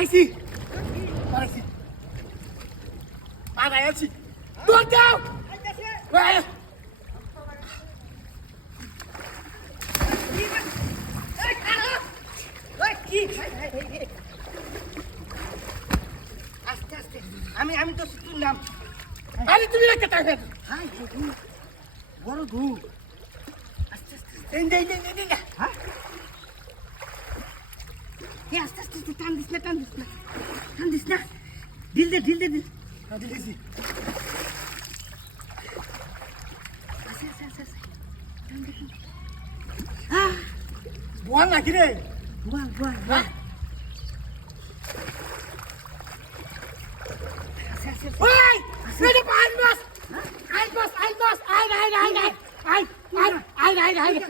পালাইছি পালাইছি পালাই আছি দৌড় দাও আস্তে আস্তে আমি তো শুনলাম আরে তুমি একটা টাকা হাই বড় ধু আস্তে আস্তে হ্যাঁ আস্তে আস্তে টান দিস না দিল দে দিয়েছি আস্তে বল নাকি রে বাহ হ্যাঁ আস্তে ওই মেরে পাঁচ মাস আই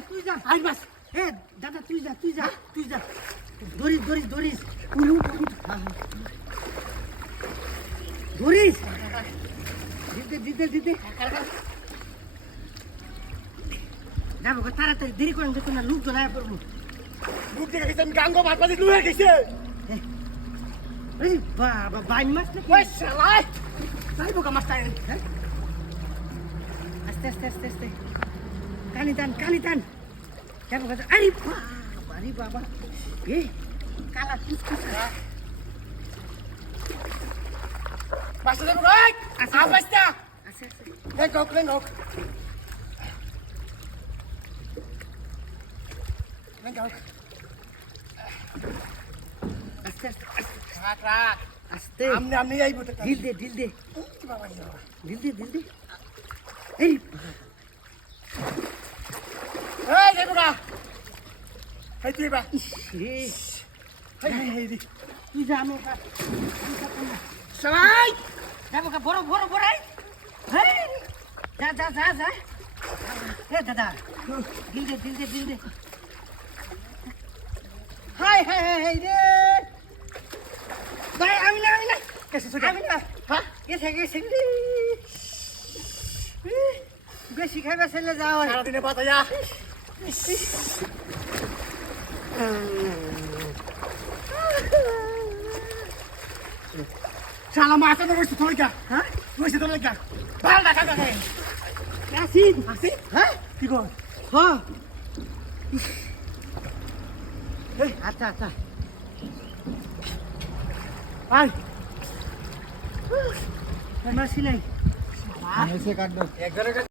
তুই যা আই বাস এ দাদা তুই যা দরিস উঠ দরিস দিতে যাবো তাড়াতাড়ি দেরি করেন দেখুন না লোকজন আয়া পড়বো বুক দেখে গেছে আমি গাঙ্গো ভাত বাজি লুয়ে গেছে এই বাবা বাইন মাছ নাকি ওই শালাই সাইবো কা মাস্টার হ্যাঁ আস্তে কানি টান যাবো আরে বাবা এ কালা কুচকুচ বাসা যাবো ভাই আবাসটা আস্তে দেখ হোক রাখ আস্তে আমনে আইবো তো ঢিল দে বাবা ঢিল দে এই এই যাবো গা এই তুই বা এই তুই যা আমি শালাই যাবো বড় যা এ দাদা ঢিল দে হাই রে ভাই আমি না হ্যাঁ গেছে বেশি খাইবা ছেলে যাও সারাদিনে বাতায়া শালা মাথা তো বসে তোর কা হ্যাঁ বসে তোর কা ভাল দেখা দেখা আসি হ্যাঁ কি কর হ্যাঁ আচ্ছা আই মাসি নাই এসে কাটলো একজনের